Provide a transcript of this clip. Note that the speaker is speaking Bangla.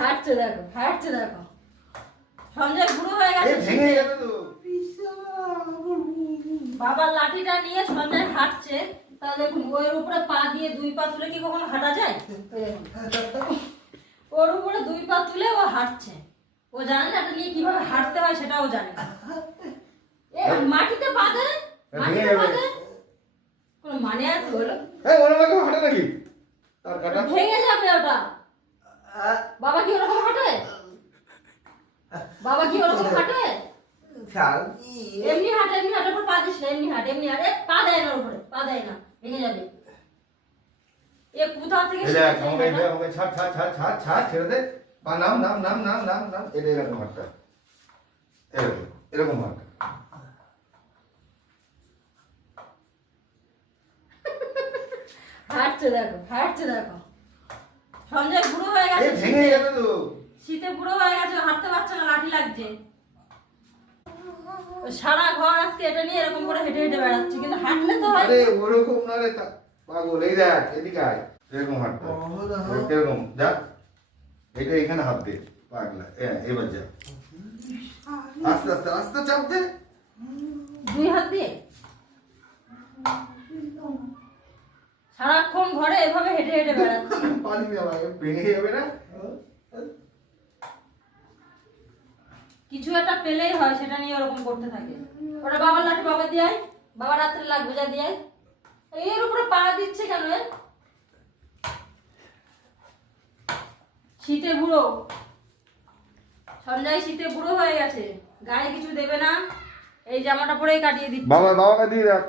হাঁটছে দেখো, হাঁটছে দেখো। সঞ্জয় বুড়ো হয়ে গেছে। ভেঙে যাবে তো। বাবার লাঠিটা নিয়ে সঞ্জয় হাঁটছে। তাহলে দেখুন ওর উপরে পা দিয়ে 2 পা তুলে কি কখনো হাঁটা যায়? ওর উপরে 2 পা তুলে ও হাঁটছে। ও জানে না এটা নিয়ে কিভাবে হাঁটতে হয় সেটাও জানে। মাটিতে পা দে, মাটিতে পা দে। কোনো মানে আছে বলো? ওরা কেউ হাঁটে নাকি? তার কাটা ভেঙে যাবে ওটা। বাবা কি ওরকম হাঁটে? বাবা কি ওরকম হাঁটে? এমনি হাঁটে, এমনি হাঁটে, পা দিস না, এমনি হাঁটে, এমনি হাঁটে। পা দেয় না উপরে, পা দেয় না, ভেঙে যাবে। এ কোথা থেকে আমাকে ছাড় ছাড় ছাড় ছাড় ছাড় ছেড়ে দে। বা নাম নাম নাম নাম নাম নাম এটা এরকম হাঁটটা, এরকম এরকম হাঁটটা। হাঁটছে দেখো, হাঁটছে দেখো। সঞ্জয় বুড়ো হয়ে গেছে। ভেঙে যাবে তো। শীতে বুড়ো হয়ে গেছে, হাঁটতে পারছে না, লাঠি লাগছে। সারা ঘর আজকে এটা নিয়ে এরকম করে হেঁটে হেঁটে বেড়াচ্ছে, কিন্তু হাঁটলে তো হয়। আরে ওরকম না রে পাগল, এই দেখ এদিকে আয়, এরকম হাঁটতে এরকম যা, এটা এখানে হাত দে পাগলা। এবার যা, আস্তে আস্তে আস্তে চাপ দে, 2 হাত দিয়ে। সারাক্ষণ ঘরে এভাবে হেঁটে হেঁটে বেড়াচ্ছে। পালিয়ে যাবে, ভেঙে যাবে না। কিছু একটা পেলেই হয়, সেটা নিয়ে ওরকম করতে থাকে। ওটা বাবার লাঠি বাবা দিয়ে আয়, বাবা রাত্রে লাগবে, যা দিয়ে আয়। এর উপরে পা দিচ্ছে কেন? শীতে বুড়ো সঞ্জয়, শীতে বুড়ো হয়ে গেছে, গায়ে কিছু দেবে না, এই জামাটা পরেই কাটিয়ে দিচ্ছে। বাবাকে দিয়ে রাখ।